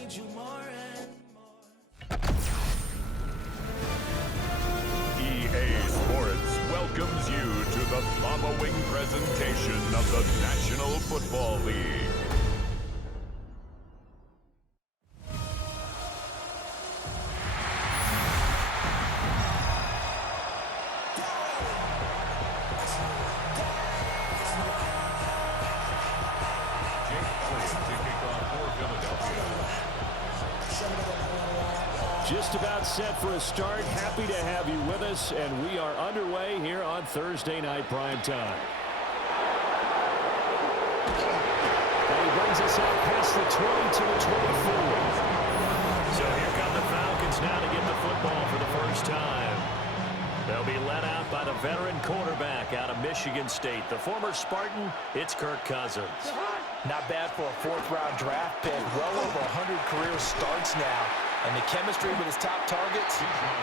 need you more and EA Sports welcomes you to the following presentation of the National Football League. Just about set for a start. Happy to have you with us, and we are underway here on Thursday Night Prime Time. And he brings us out past the 20 to the 24. So here come the Falcons now to get the football for the first time. They'll be led out by the veteran quarterback out of Michigan State. The former Spartan, it's Kirk Cousins. Not bad for a fourth-round draft pick. Well over 100 career starts now. And the chemistry with his top targets,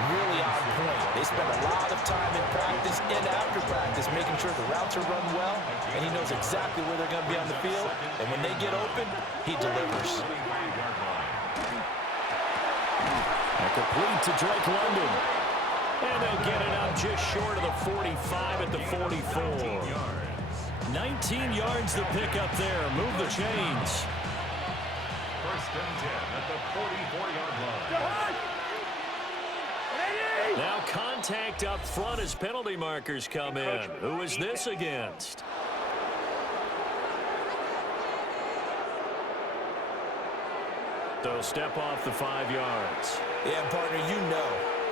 really on point. They spend a lot of time in practice and after practice making sure the routes are run well, and he knows exactly where they're going to be on the field. And when they get open, he delivers. A complete to Drake London. And they'll get it out just short of the 45 at the 44. 19 yards the pickup there. Move the chains. First and 10 at the 44-yard line. Now contact up front as penalty markers come in. Who is this against? So step off the 5 yards. Yeah, partner, you know,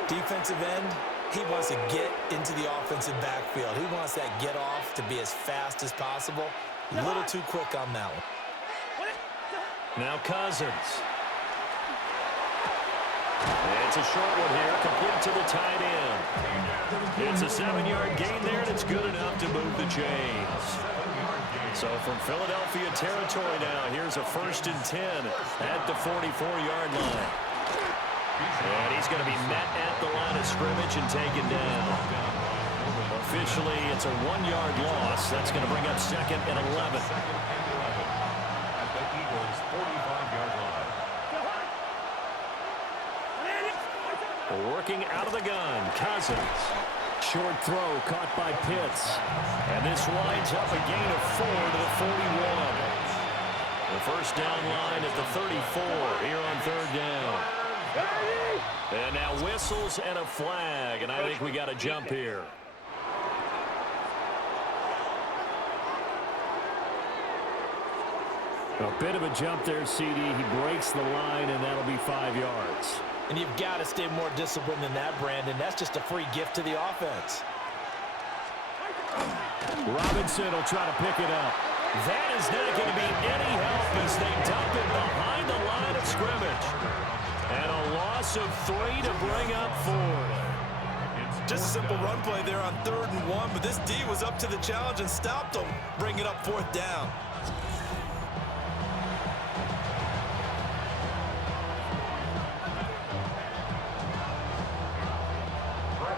defensive end, he wants to get into the offensive backfield. He wants that get off to be as fast as possible. A little too quick on that one. Now Cousins. It's a short one here, complete to the tight end. It's a 7-yard gain there, and it's good enough to move the chains. So from Philadelphia territory now, here's a 1st and 10 at the 44-yard line. And he's going to be met at the line of scrimmage and taken down. Officially, it's a 1-yard loss. That's going to bring up 2nd and 11. Working out of the gun, Cousins. Short throw caught by Pitts. And this winds up a gain of 4 to the 41. The first down line at the 34 here on 3rd down. And now whistles and a flag, and I think we got a jump here. A bit of a jump there, CD. He breaks the line, and that'll be 5 yards. And you've got to stay more disciplined than that, Brandon. That's just a free gift to the offense. Robinson will try to pick it up. That is not going to be any help as they dump it behind the line of scrimmage. And a loss of 3 to bring up 4. Just a simple run play there on 3rd and 1, but this D was up to the challenge and stopped him. Bring it up 4th down.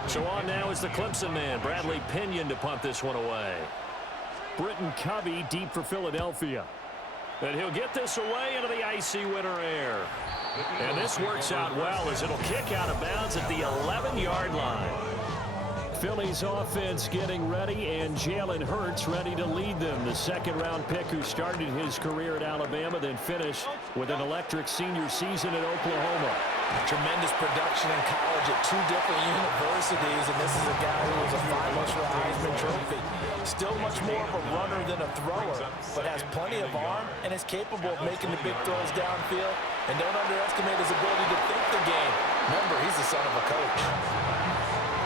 So on now is the Clemson man, Bradley Pinion, to punt this one away. Britton Covey deep for Philadelphia. And he'll get this away into the icy winter air. And this works out well as it'll kick out of bounds at the 11-yard line. Philly's offense getting ready, and Jalen Hurts ready to lead them. The 2nd-round pick who started his career at Alabama, then finished with an electric senior season at Oklahoma. Tremendous production in college at 2 different universities, and this is a guy who was a finalist for the Heisman Trophy. Still much more of a runner than a thrower, but has plenty of arm and is capable of making the big throws downfield. And don't underestimate his ability to think the game. Remember, he's the son of a coach.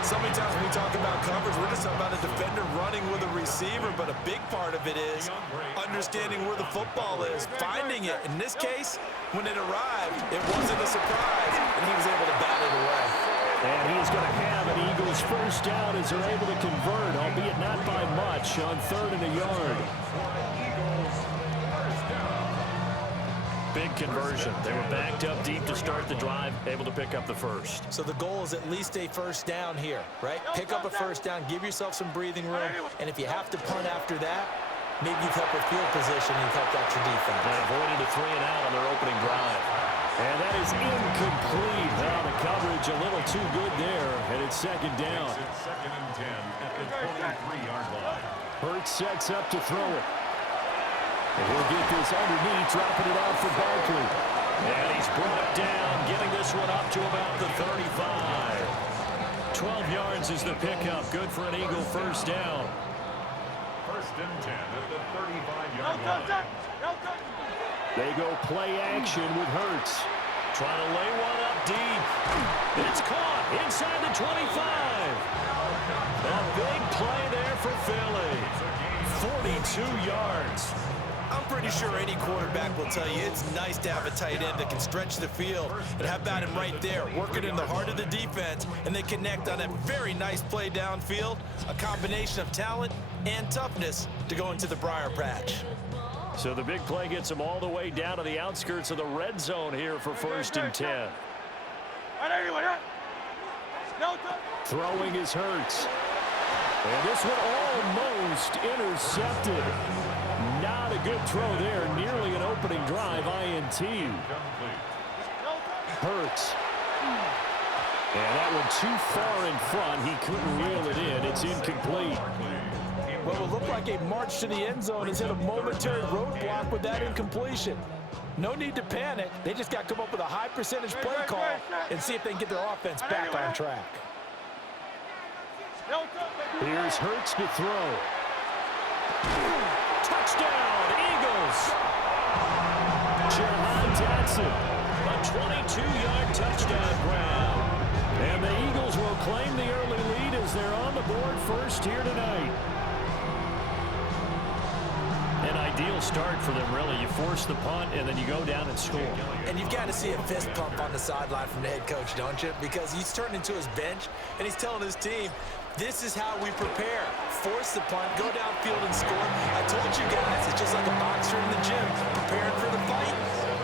So many times when we talk about coverage, we're just talking about a defender running with a receiver, but a big part of it is understanding where the football is, finding it. In this case, when it arrived, it wasn't a surprise, and he was able to bat it away. And he is going to have an Eagles first down as they're able to convert, albeit not by much, on 3rd and a yard. Big conversion. They were backed up deep to start the drive, able to pick up the first. So the goal is at least a first down here, right? Pick up a first down, give yourself some breathing room, and if you have to punt after that, maybe you've helped with field position and you've helped out your defense. They avoided a 3-and-out on their opening drive. And that is incomplete. Now the coverage a little too good there, and it's second down. It's second and 10 at the 23-yard line. Hurts sets up to throw it. And he'll get this underneath, dropping it off for Barkley. And he's brought it down, getting this one up to about the 35. 12 yards is the pickup. Good for an Eagle first down. First and 10 at the 35-yard line. They go play action with Hurts. Trying to lay one up deep. It's caught inside the 25. A big play there for Philly. 42 yards. I'm pretty sure any quarterback will tell you it's nice to have a tight end that can stretch the field. And how about him right there, working in the heart of the defense, and they connect on a very nice play downfield, a combination of talent and toughness to go into the briar patch. So the big play gets him all the way down to the outskirts of the red zone here for first and 10. Throwing is Hurts. And this one almost intercepted. Not a good throw there. Nearly an opening drive, INT. Hurts. And that one too far in front. He couldn't reel it in. It's incomplete. What will look like a march to the end zone has hit a momentary roadblock with that incompletion. No need to panic. They just got to come up with a high percentage play call and see if they can get their offense back on track. Here's Hurts to throw. Touchdown, Eagles. Jahan Dotson, a 22-yard touchdown grab. And the Eagles will claim the early lead as they're on the board first here tonight. An ideal start for them, really. You force the punt, and then you go down and score. And you've got to see a fist pump on the sideline from the head coach, don't you? Because he's turned into his bench, and he's telling his team, this is how we prepare. Force the punt, go downfield and score. I told you guys, it's just like a boxer in the gym, preparing for the fight.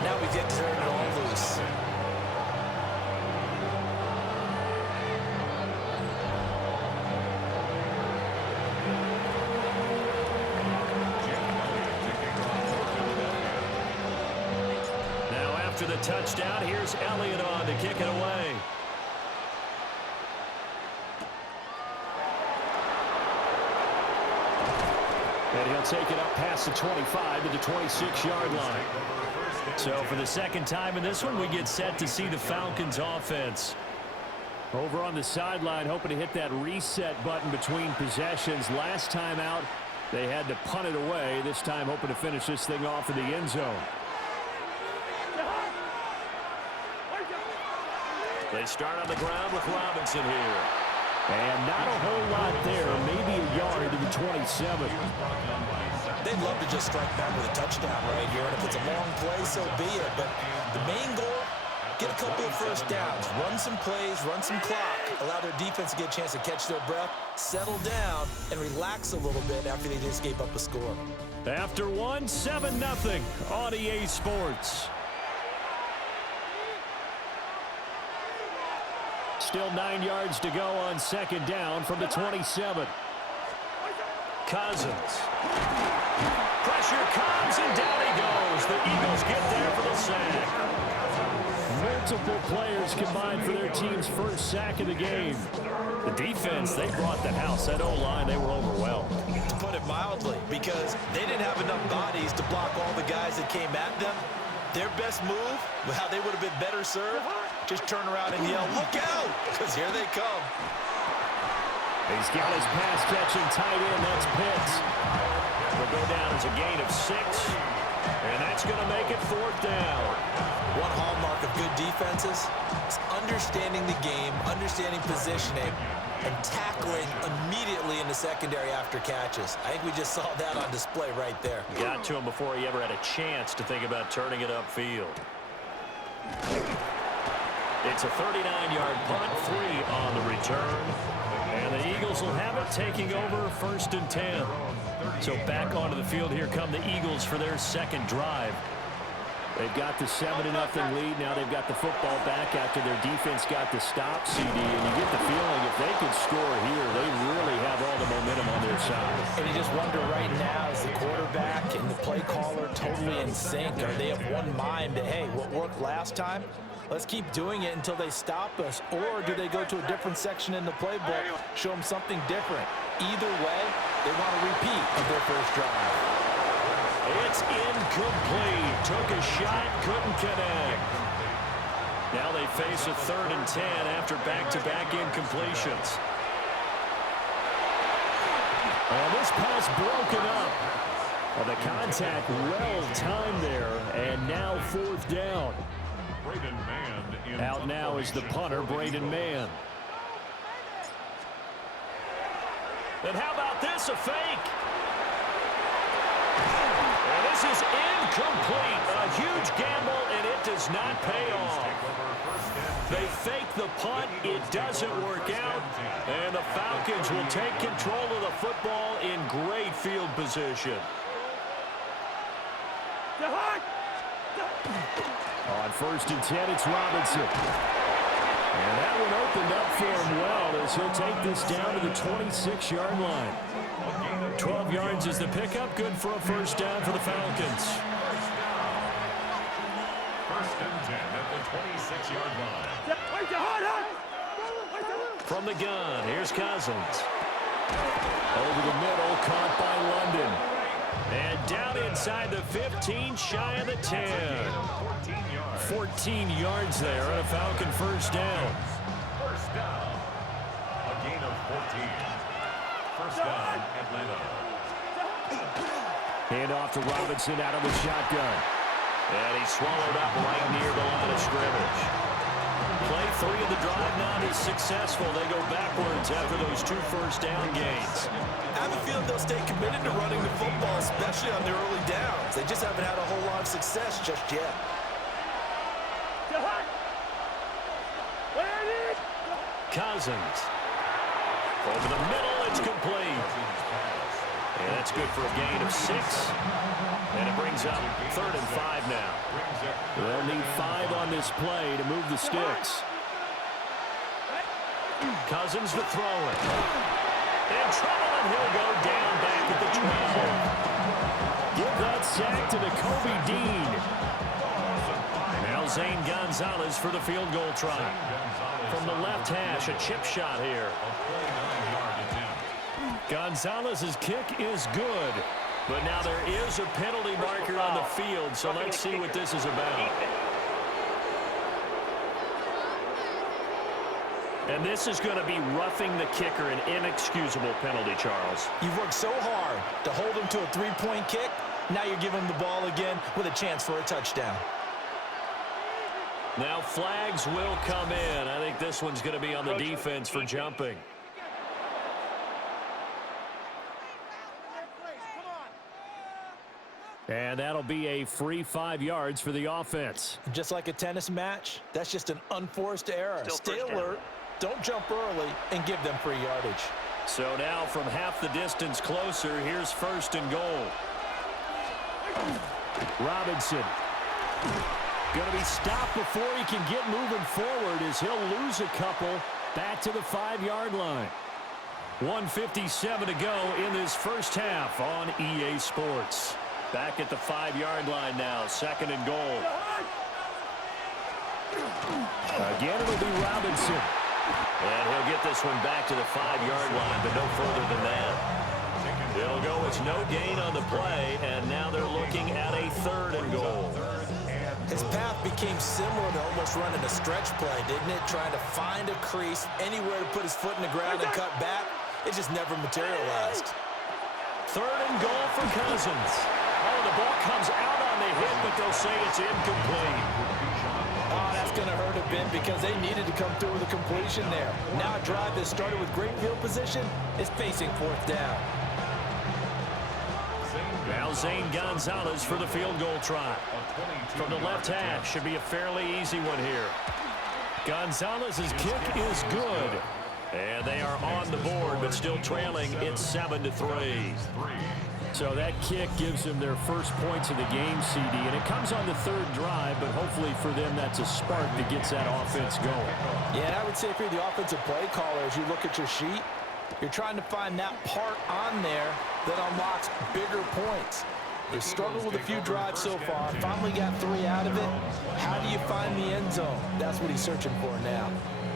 Now we get to turn it all loose. After the touchdown, here's Elliott on to kick it away. And he'll take it up past the 25 to the 26-yard line. So for the second time in this one, we get set to see the Falcons offense. Over on the sideline, hoping to hit that reset button between possessions. Last time out, they had to punt it away. This time hoping to finish this thing off in the end zone. They start on the ground with Robinson here. And not a whole lot there. Maybe a yard to the 27. They'd love to just strike back with a touchdown right here. And if it's a long play, so be it. But the main goal, get a couple of first downs. Run some plays, run some clock. Allow their defense to get a chance to catch their breath, settle down, and relax a little bit after they just gave up a score. After one, 7-0 on EA Sports. Still 9 yards to go on second down from the 27. Cousins. Pressure comes, and down he goes. The Eagles get there for the sack. Multiple players combined for their team's first sack of the game. The defense, they brought the house. That O-line, they were overwhelmed. To put it mildly, because they didn't have enough bodies to block all the guys that came at them. Their best move, how they would have been better served, just turn around and yell, look out, because here they come. He's got his pass-catching tight end. That's Pitts. Will go down as a gain of 6, and that's going to make it fourth down. One hallmark of good defenses is understanding the game, understanding positioning, and tackling immediately in the secondary after catches. I think we just saw that on display right there. Got to him before he ever had a chance to think about turning it upfield. It's a 39-yard punt, 3 on the return. And the Eagles will have it, taking over first and 10. So back onto the field, here come the Eagles for their second drive. They've got the 7-0 lead. Now they've got the football back after their defense got the stop, CD. And you get the feeling if they could score here, they really have all the momentum on their side. And you just wonder right now, is the quarterback and the play caller totally in sync? Are they of one mind that, hey, what worked last time, let's keep doing it until they stop us? Or do they go to a different section in the playbook, show them something different? Either way, they want a repeat of their first drive. It's incomplete. Took a shot, couldn't connect. Now they face a 3rd and 10 after back-to-back incompletions. And this pass broken up. Well, the contact well-timed there, and now 4th down. Out now is the punter, Braden Mann. And how about this, a fake? And this is incomplete. A huge gamble, and it does not pay off. They fake the punt. It doesn't work out. And the Falcons will take control of the football in great field position. On 1st and 10, it's Robinson. And that one opened up for him well as he'll take this down to the 26-yard line. 12 yards is the pickup. Good for a 1st down for the Falcons. 1st and 10 at the 26-yard line. From the gun, here's Cousins. Over the middle, caught by London. And down inside the 15, shy of the 10. 14 yards there on a Falcon 1st down. 1st down. A gain of 14. 1st down, Atlanta. Hand off to Robinson out of the shotgun. And he's swallowed up right near the line of scrimmage. Play 3 of the drive not is successful. They go backwards after those 2 1st down gains. I have a feeling they'll stay committed to running the football, especially on their early downs. They just haven't had a whole lot of success just yet. Cousins. Over the middle, it's complete. And that's good for a gain of 6. And it brings up 3rd and 5 now. They'll need 5 on this play to move the sticks. Cousins to throw it. In trouble, and he'll go down back at the 12. Give that sack to the Kobe Dean. Now Zane Gonzalez for the field goal try. From the left hash, a chip shot here. Gonzalez's kick is good. But now there is a penalty marker on the field, so let's see what this is about. And this is going to be roughing the kicker, an inexcusable penalty, Charles. You've worked so hard to hold him to a 3-point kick. Now you're giving him the ball again with a chance for a touchdown. Now flags will come in. I think this one's going to be on the defense for jumping. And that'll be a free 5 yards for the offense. Just like a tennis match, that's just an unforced error. Stay alert, don't jump early, and give them free yardage. So now from half the distance closer, here's 1st and goal. Robinson. Going to be stopped before he can get moving forward as he'll lose a couple back to the 5-yard line. 1:57 to go in this first half on EA Sports. Back at the 5-yard line now, 2nd and goal. Again, it'll be Robinson. And he'll get this one back to the 5-yard line, but no further than that. It'll go as no gain on the play, and now they're looking at a 3rd and goal. His path became similar to almost running a stretch play, didn't it? Trying to find a crease, anywhere to put his foot in the ground and cut back. It just never materialized. 3rd and goal for Cousins. Oh, the ball comes out on the hit, but they'll say it's incomplete. Oh, that's going to hurt a bit because they needed to come through with a completion there. Now a drive that started with great field position is facing 4th down. Now Zane Gonzalez for the field goal try. From the left hash, should be a fairly easy one here. Gonzalez's kick is good. And they are on the board, but still trailing. It's 7-3. So that kick gives them their first points of the game, CD, and it comes on the third drive, but hopefully for them that's a spark that gets that offense going. Yeah, and I would say if you're the offensive play caller, as you look at your sheet, you're trying to find that part on there that unlocks bigger points. They struggled with a few drives so far, finally got 3 out of it. How do you find the end zone? That's what he's searching for now.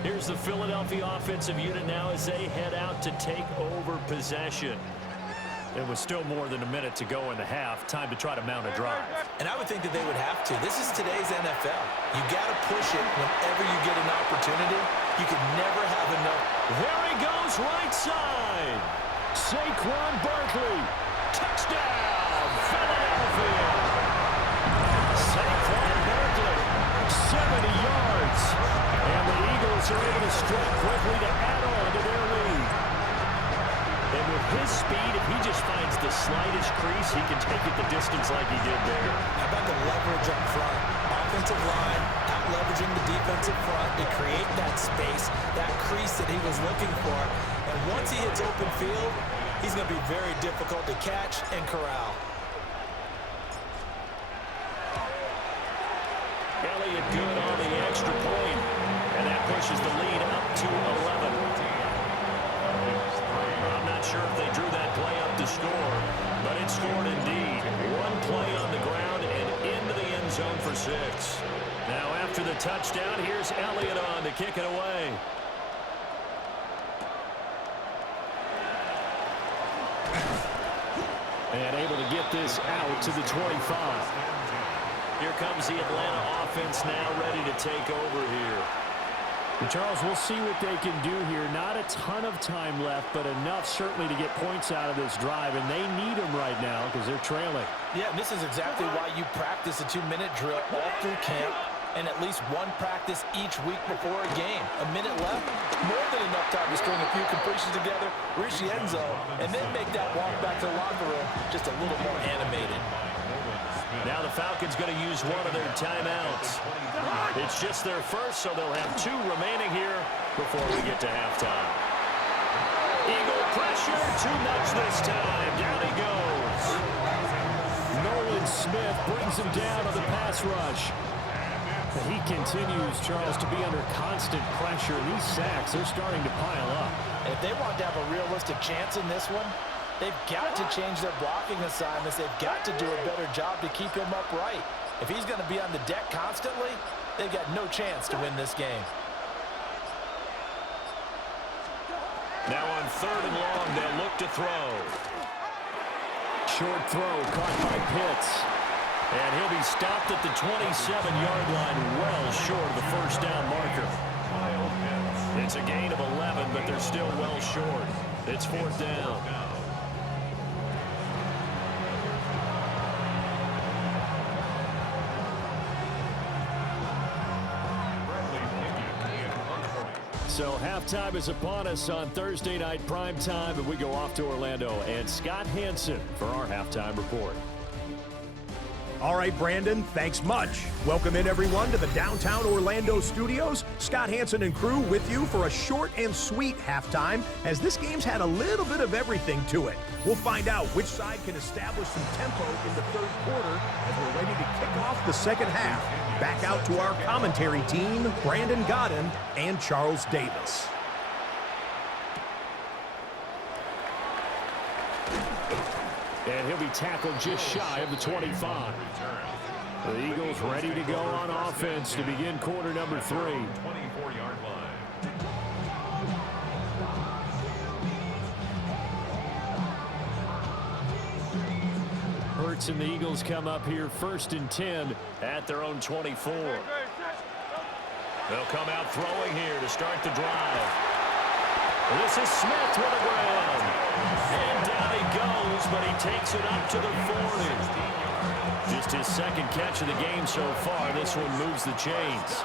Here's the Philadelphia offensive unit now as they head out to take over possession. It was still more than a minute to go in the half. Time to try to mount a drive. And I would think that they would have to. This is today's NFL. You got to push it whenever you get an opportunity. You can never have enough. There he goes, right side. Saquon Barkley. Touchdown, Philadelphia. Saquon Barkley, 70 yards. And the Eagles are able to strike quickly to add on to their lead. And with his speed, if he just finds the slightest crease, he can take it the distance like he did there. How about the leverage up front? Offensive line, out-leveraging the defensive front to create that space, that crease that he was looking for. And once he hits open field, he's going to be very difficult to catch and corral. Elliott good on the extra point, and that pushes the lead up to 11. I'm not sure if they drew that play up to score, but it scored indeed. One play on the ground and into the end zone for 6. Now after the touchdown, here's Elliott on to kick it away. And able to get this out to the 25. Here comes the Atlanta offense now ready to take over here. And Charles, we'll see what they can do here. Not a ton of time left, but enough certainly to get points out of this drive, and they need them right now because they're trailing. Yeah, and this is exactly why you practice a 2-minute drill all through camp and at least one practice each week before a game. A minute left, more than enough time to string a few completions together, reach the end zone, and then make that walk back to the locker room just a little more animated. Now the Falcons going to use one of their timeouts. It's just their first, so they'll have 2 remaining here before we get to halftime. Eagle pressure, too much this time. Down he goes. Nolan Smith brings him down on the pass rush. But he continues, Charles, to be under constant pressure. These sacks, they're starting to pile up. And if they want to have a realistic chance in this one, they've got to change their blocking assignments. They've got to do a better job to keep him upright. If he's going to be on the deck constantly, they've got no chance to win this game. Now on 3rd and long, they'll look to throw. Short throw caught by Pitts. And he'll be stopped at the 27-yard line, well short of the first down marker. It's a gain of 11, but they're still well short. It's 4th down. So halftime is upon us on Thursday night primetime, and we go off to Orlando. And Scott Hansen for our halftime report. All right, Brandon, thanks much. Welcome in, everyone, to the downtown Orlando studios. Scott Hansen and crew with you for a short and sweet halftime, as this game's had a little bit of everything to it. We'll find out which side can establish some tempo in the 3rd quarter as we're ready to kick off the 2nd half. Back out to our commentary team, Brandon Godden and Charles Davis. And he'll be tackled just shy of the 25. The Eagles ready to go on offense to begin quarter number 3. 24-yard line. Hurts and the Eagles come up here 1st and 10 at their own 24. They'll come out throwing here to start the drive. This is Smith with a grab. And down he goes, but he takes it up to the 40. Just his 2nd catch of the game so far. This one moves the chains.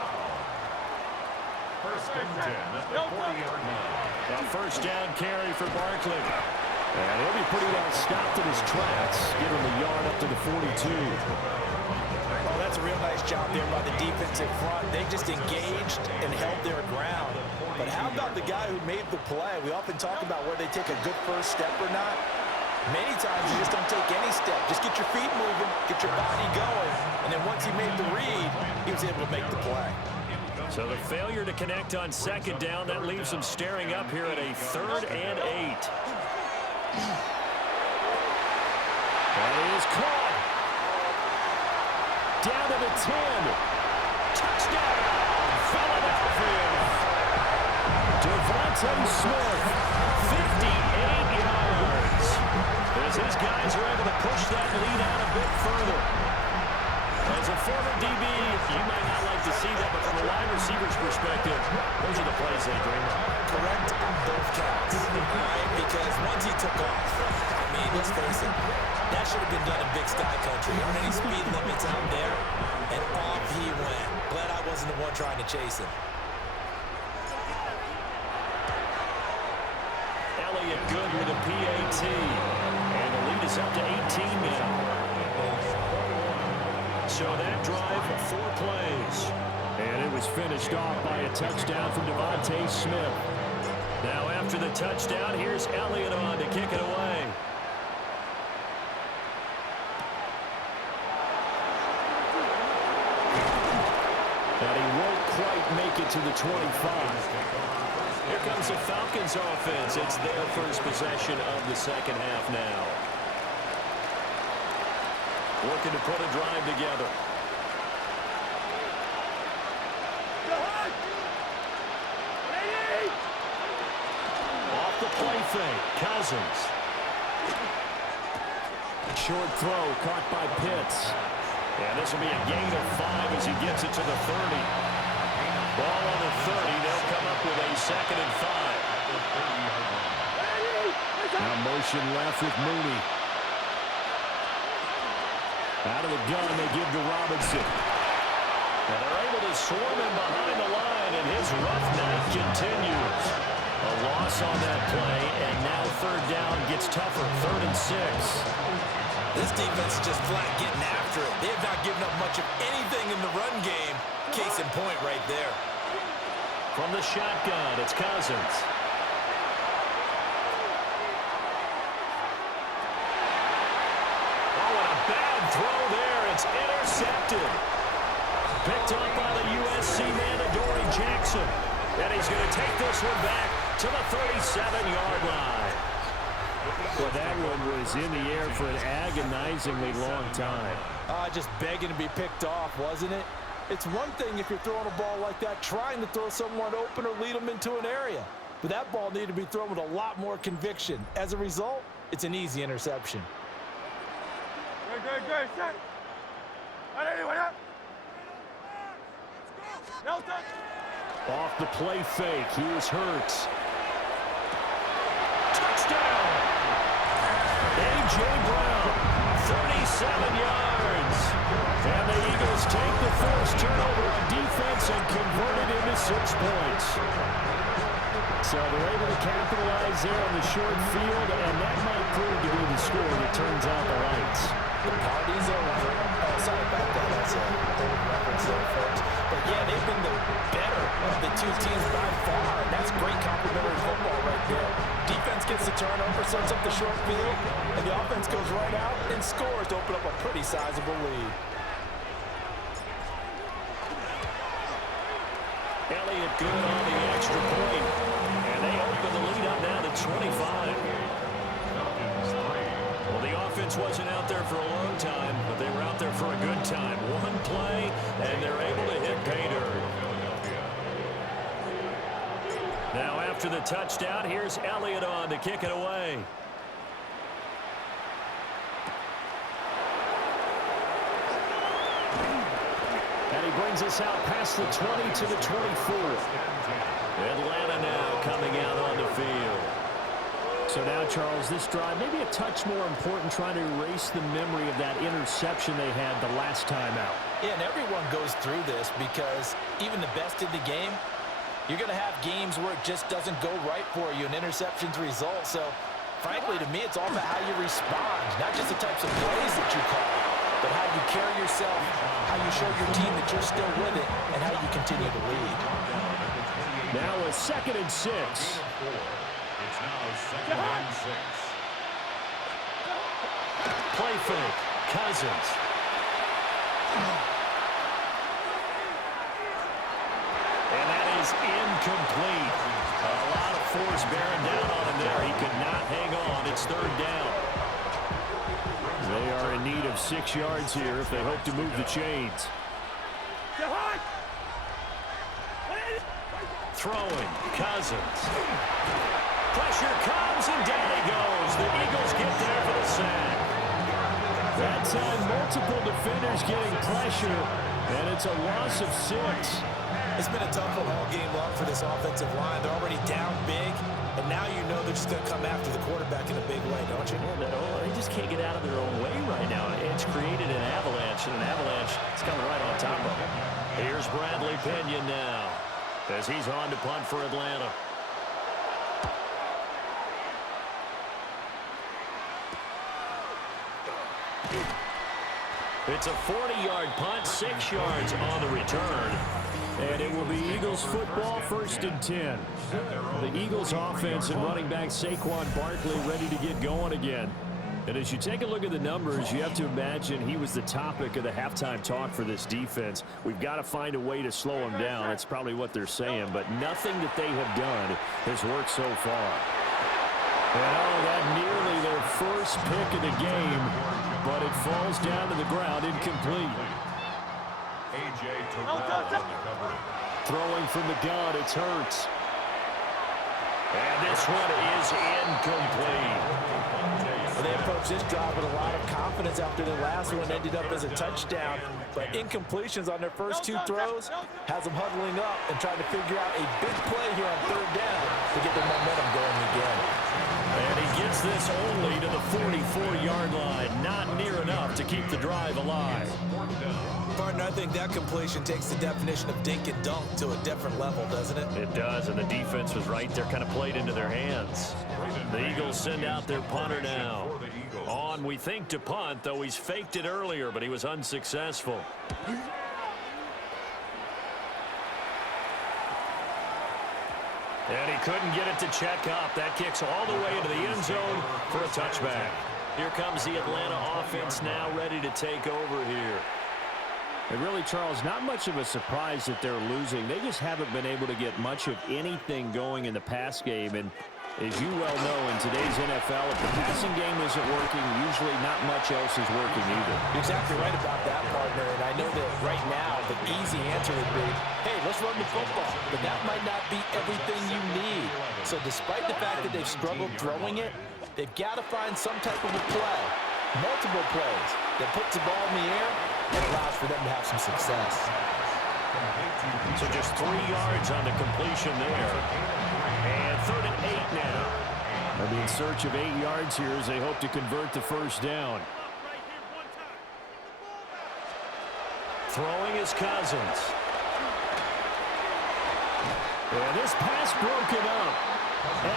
1st and 10 at the 40-yard line. A 1st down carry for Barkley. And he'll be pretty well stopped in his tracks, giving the yard up to the 42. Oh, that's a real nice job there by the defensive front. They just engaged and held their ground. But how about the guy who made the play? We often talk about where they take a good first step or not. Many times you just don't take any step. Just get your feet moving, get your body going, and then once he made the read, he was able to make the play. So the failure to connect on second down, that leaves him staring up here at a 3rd and 8. That is caught. Down to the 10. Touchdown, Philadelphia. Devontae Smith, 58 yards. As his guys are able to push that lead out a bit further. As a former DB, you might not like to see that, but from a wide receiver's perspective, those are the plays they dream of. Correct on both counts, right? Because once he took off, I mean, let's face it, that should have been done in Big Sky Country. Aren't any speed limits out there? And off he went. Glad I wasn't the one trying to chase him. Elliott good with a PAT. And the lead is up to 18 now. So that drive, 4 plays. And it was finished off by a touchdown from Devontae Smith. Now after the touchdown, here's Elliott on to kick it away. And he won't quite make it to the 25. Here comes the Falcons offense. It's their first possession of the second half now. Looking to put a drive together. Off the play fake, Cousins. Short throw caught by Pitts. And this will be a gain of 5 as he gets it to the 30. Ball on the 30. They'll come up with a 2nd and 5. Now motion left with Mooney. Out of the gun, they give to Robinson. And they're able to swarm him behind the line, and his rough night continues. A loss on that play, and now 3rd down gets tougher. 3rd and 6. This defense is just flat getting after it. They have not given up much of anything in the run game. Case in point right there. From the shotgun, it's Cousins. Oh, and a bad throw there. It's intercepted. Picked up by the USC man, Adoree Jackson. And he's going to take this one back to the 37-yard line. Well, that one was in the air for an agonizingly long time. Just begging to be picked off, wasn't it? It's one thing if you're throwing a ball like that, trying to throw someone open or lead them into an area. But that ball needed to be thrown with a lot more conviction. As a result, it's an easy interception. Good, set. Off the play fake, here's Hurts. Touchdown! A.J. Brown, 37 yards. And the Eagles take the first turnover on defense and convert it into 6 points. So they're able to capitalize there on the short field, and that might prove to be the score that turns out the lights. The party's over. Sorry about that. That's a old reference there, folks. But yeah, they've been the better of the two teams by far. And that's great complimentary football right there. Defense gets the turnover, sets up the short field, and the offense goes right out and scores to open up a pretty sizable lead. Elliott good on the extra point. And they open the lead up now to 25. Well, the offense wasn't out there for a long time, but they were out there for a good time. One play, and they're able to hit pay dirt. Now after the touchdown, here's Elliott on to kick it away. And he brings us out past the 20 to the 24. Atlanta now coming out on the field. So now, Charles, this drive maybe a touch more important, trying to erase the memory of that interception they had the last time out. Yeah, and everyone goes through this because even the best in the game, you're going to have games where it just doesn't go right for you, and interceptions result. So, frankly, to me, it's all about how you respond, not just the types of plays that you call, but how you carry yourself, how you show your team that you're still with it, and how you continue to lead. Now a 2nd and 6. It's now 2nd and 6. play fake. Cousins. And that is incomplete. A lot of force bearing down on him there. He could not hang on. It's third down. They are in need of 6 yards here if they hope to move the chains. Throwing. Cousins. Pressure comes, and down he goes. The Eagles get there for the sack. That time, multiple defenders getting pressure, and it's a loss of 6. It's been a tough one all game long for this offensive line. They're already down big, and now you know they're just going to come after the quarterback in a big way, don't you? They just can't get out of their own way right now. It's created an avalanche, and an avalanche is coming right on top of them. Here's Bradley Pinion now, as he's on to punt for Atlanta. It's a 40-yard punt, 6 yards on the return. And it will be Eagles football, 1st and 10. The Eagles offense and running back Saquon Barkley ready to get going again. And as you take a look at the numbers, you have to imagine he was the topic of the halftime talk for this defense. We've got to find a way to slow him down. That's probably what they're saying. But nothing that they have done has worked so far. And that nearly their first pick of the game, but it falls down to the ground, incomplete. Throwing from the gun, it's Hurts. And this one is incomplete. Well, they approached this drive with a lot of confidence after the last one ended up as a touchdown. But incompletions on their first 2 throws has them huddling up and trying to figure out a big play here on 3rd down to get the momentum going again. And he gets this only to the 44-yard line. Not near enough to keep the drive alive. Partner, I think that completion takes the definition of dink and dunk to a different level, doesn't it? It does, and the defense was right there, kind of played into their hands. The Eagles send out their punter now. On, we think, to punt, though he's faked it earlier, but he was unsuccessful. And he couldn't get it to check up. That kicks all the way into the end zone for a touchback. Here comes the Atlanta offense now ready to take over here. And really, Charles, not much of a surprise that they're losing. They just haven't been able to get much of anything going in the pass game. And as you well know, in today's NFL, if the passing game isn't working, usually not much else is working either. You're exactly right about that, partner. And I know that right now the easy answer would be, hey, let's run the football. But that might not be everything you need. So despite the fact that they've struggled throwing it, they've got to find some type of a play, multiple plays, that puts the ball in the air and allows for them to have some success. So just 3 yards on the completion there. And 3rd and 8 now. They'll be in search of 8 yards here as they hope to convert the first down. Throwing is Cousins. And this pass broken up.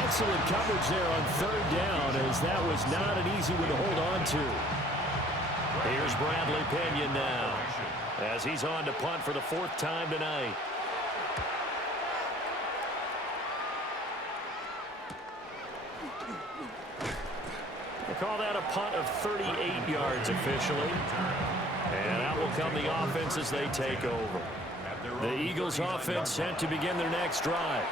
Excellent coverage there on 3rd down, as that was not an easy one to hold on to. Here's Bradley Pinion now, as he's on to punt for the 4th time tonight. They call that a punt of 38 yards officially. And out will come the offense as they take over. The Eagles offense set to begin their next drive.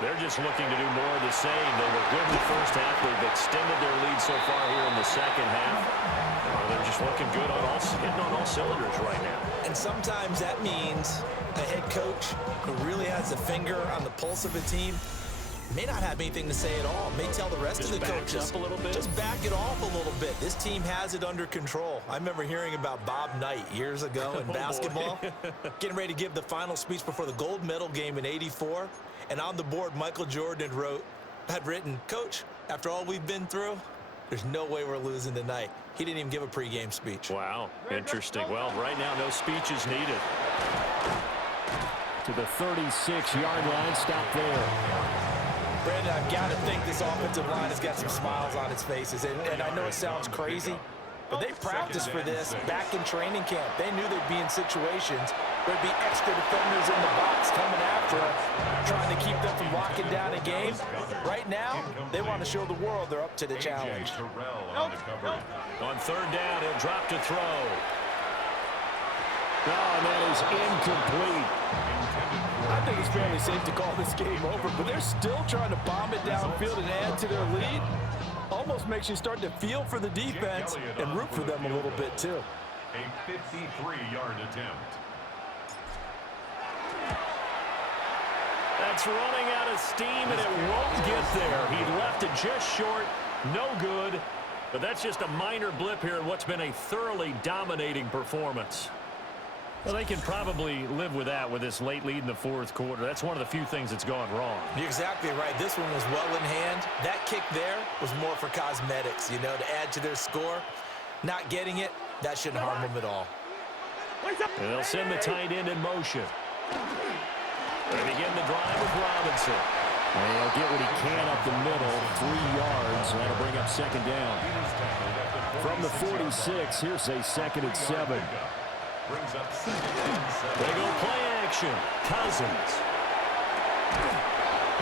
They're just looking to do more of the same. They were good in the first half. They've extended their lead so far here in the second half. They're just looking good on hitting on all cylinders right now. And sometimes that means a head coach who really has a finger on the pulse of a team may not have anything to say at all. May tell the rest of the coaches, up a little bit. Just back it off a little bit. This team has it under control. I remember hearing about Bob Knight years ago in basketball, getting ready to give the final speech before the gold medal game in '84. And on the board, Michael Jordan had written, "Coach, after all we've been through, there's no way we're losing tonight." He didn't even give a pregame speech. Wow, interesting. Well, right now, no speech is needed. To the 36-yard line, stop there. Brandon, I've got to think this offensive line has got some smiles on its faces. And I know it sounds crazy, but they practiced for this back in training camp. They knew they'd be in situations where there'd be extra defenders in the box coming after them, trying to keep them from locking down a game. Right now, they want to show the world they're up to the challenge. On third down, he'll drop to throw. Oh, that is incomplete. I think it's fairly safe to call this game over, but they're still trying to bomb it downfield and add to their lead. Almost makes you start to feel for the defense and root for them a little bit, too. A 53-yard attempt. That's running out of steam, and it won't get there. He left it just short. No good. But that's just a minor blip here in what's been a thoroughly dominating performance. Well, they can probably live with that with this late lead in the fourth quarter. That's one of the few things that's gone wrong. You're exactly right. This one was well in hand. That kick there was more for cosmetics, you know, to add to their score. Not getting it, that shouldn't harm them at all. And they'll send the tight end in motion. They begin the drive with Robinson. And he'll get what he can up the middle, 3 yards, and that'll bring up second down. From the 46, here's a 2nd and 7. They go play action. Cousins.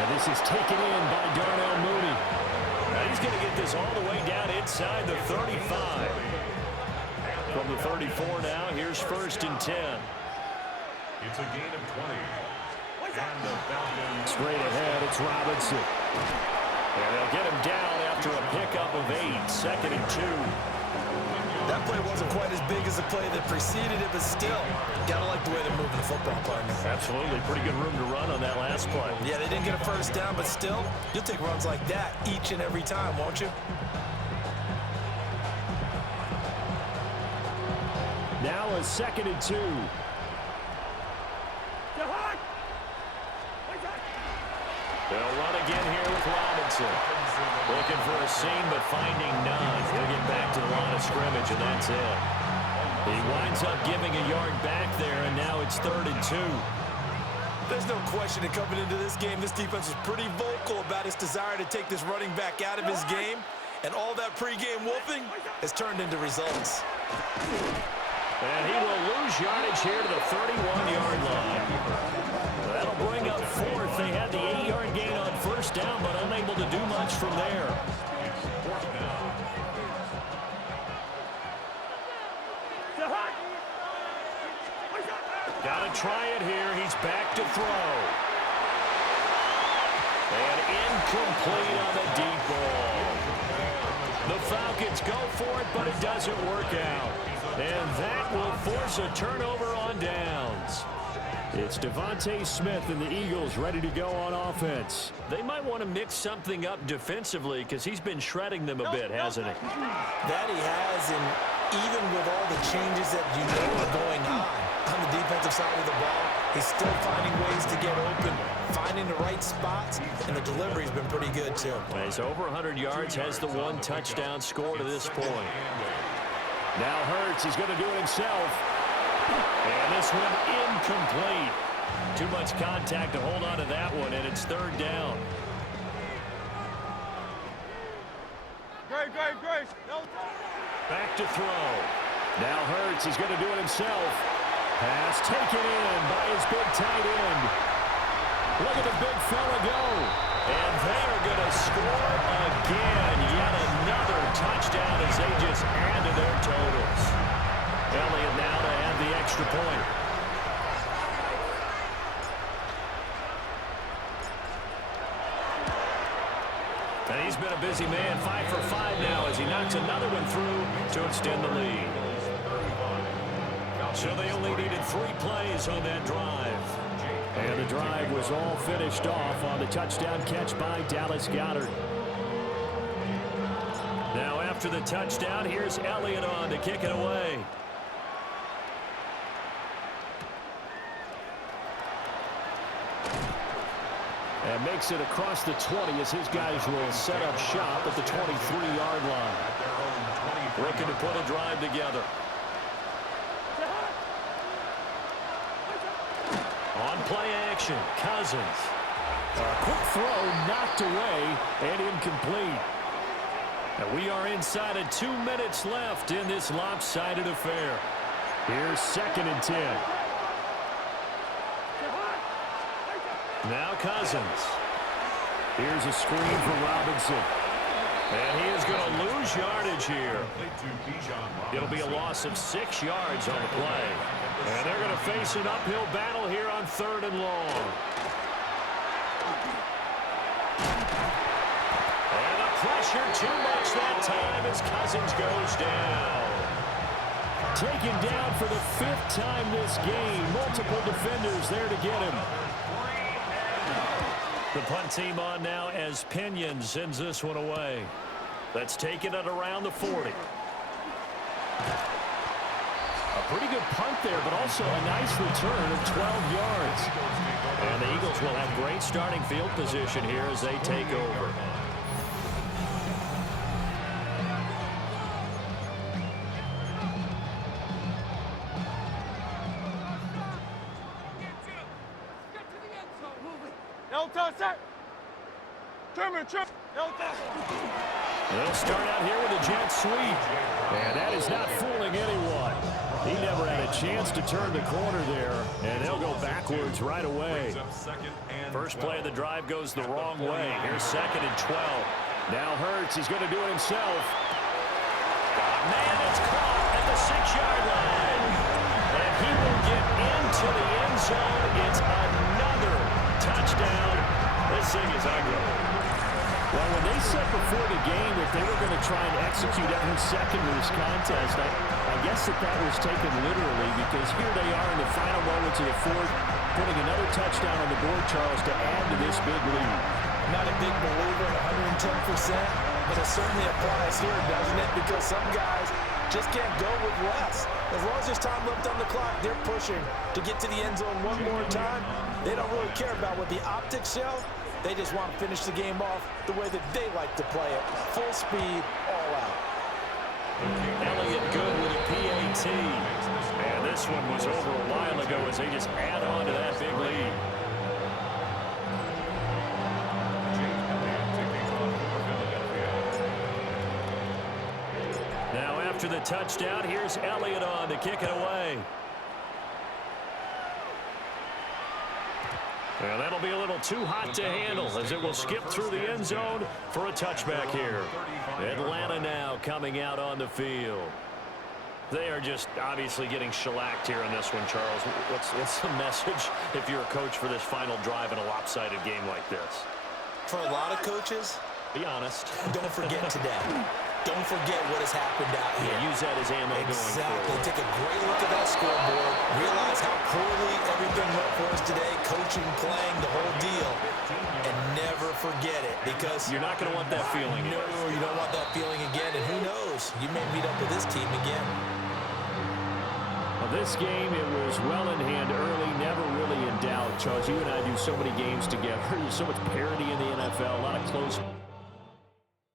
And this is taken in by Darnell Mooney. Now he's going to get this all the way down inside the 35. From the 34 now, here's 1st and 10. It's a gain of 20. Straight ahead, it's Robinson. And they'll get him down after a pickup of 8, 2nd and 2. That play wasn't quite as big as the play that preceded it, but still, gotta like the way they're moving the football, partner. Absolutely. Pretty good room to run on that last play. Yeah, they didn't get a first down, but still, you'll take runs like that each and every time, won't you? Now a 2nd and 2. They'll run again here with Robinson. Looking for a seam, but finding none. He'll get back to the line of scrimmage, and that's it. He winds up giving a yard back there, and now it's 3rd and 2. There's no question that coming into this game, this defense was pretty vocal about its desire to take this running back out of his game, and all that pregame wolfing has turned into results. And he will lose yardage here to the 31-yard line. That'll bring up 4th. They had the 8-yard gain on 1st down, but unable to do much from there. Got to try it here. He's back to throw. And incomplete on the deep ball. The Falcons go for it, but it doesn't work out. And that will force a turnover on downs. It's Devontae Smith and the Eagles ready to go on offense. They might want to mix something up defensively because he's been shredding them a bit, hasn't he? That he has, and even with all the changes that you know are going on the defensive side of the ball, he's still finding ways to get open, finding the right spots, and the delivery's been pretty good, too. He's over 100 yards, has the 1 touchdown score to this point. Now Hurts, he's going to do it himself. And this one incomplete. Too much contact to hold on to that one, and it's 3rd down. Back to throw. Now Hurts, he's going to do it himself. Pass taken in by his big tight end. Look at the big fella go. And they are going to score again. Yet another touchdown as they just add to their totals. Elliott now to add the extra point. And he's been a busy man, 5 for 5 now as he knocks another one through to extend the lead. So they only needed 3 plays on that drive. And the drive was all finished off on the touchdown catch by Dallas Goedert. Now after the touchdown, here's Elliott on to kick it away. And makes it across the 20 as his guys will set up shop at the 23-yard line. Looking to put a drive together. On play action, Cousins. A quick throw knocked away and incomplete. And we are inside of 2 minutes left in this lopsided affair. Here's 2nd and 10. Now Cousins. Here's a screen for Robinson. And he is going to lose yardage here. It'll be a loss of 6 yards on the play. And they're going to face an uphill battle here on 3rd and long. And the pressure too much that time as Cousins goes down. Taken down for the 5th time this game. Multiple defenders there to get him. The punt team on now as Pinion sends this one away. That's taken at around the 40. A pretty good punt there, but also a nice return of 12 yards. And the Eagles will have great starting field position here as they take over. They'll start out here with a jet sweep. And that is not fooling anyone. He never had a chance to turn the corner there. And they'll go backwards right away. First play of the drive goes the wrong way. Here's 2nd and 12. Now Hurts, he's going to do it himself. Man, it's caught at the 6-yard line. And he will get into the end zone. It's another touchdown. This thing is ugly. Well, when they said before the game that they were going to try and execute every second of this contest, I guess that was taken literally, because here they are in the final moments of the 4th, putting another touchdown on the board, Charles, to add to this big lead. Not a big believer in 110%, but it certainly applies here, doesn't it? Because some guys just can't go with less. As long as there's time left on the clock, they're pushing to get to the end zone one more time. They don't really care about what the optics show. They just want to finish the game off the way that they like to play it. Full speed, all out. Elliott good with a PAT. And this one was over a while ago as they just add on to that big lead. Now after the touchdown, here's Elliott on to kick it away. And that'll be a little too hot to handle as it will skip through the end zone for a touchback here. Atlanta now coming out on the field. They are just obviously getting shellacked here in this one, Charles. What's the message if you're a coach for this final drive in a lopsided game like this? For a lot of coaches, be honest. Don't forget today. Don't forget what has happened out here. Yeah, use that as ammo going forward. Take a great look at that scoreboard. Realize how poorly everything went for us today. Coaching, playing, the whole deal. And never forget it, because you're not going to want that feeling. No, you don't want that feeling again. And who knows? You may meet up with this team again. Well, this game, it was well in hand early, never really in doubt. Charles, you and I do so many games together. There's so much parity in the NFL, a lot of close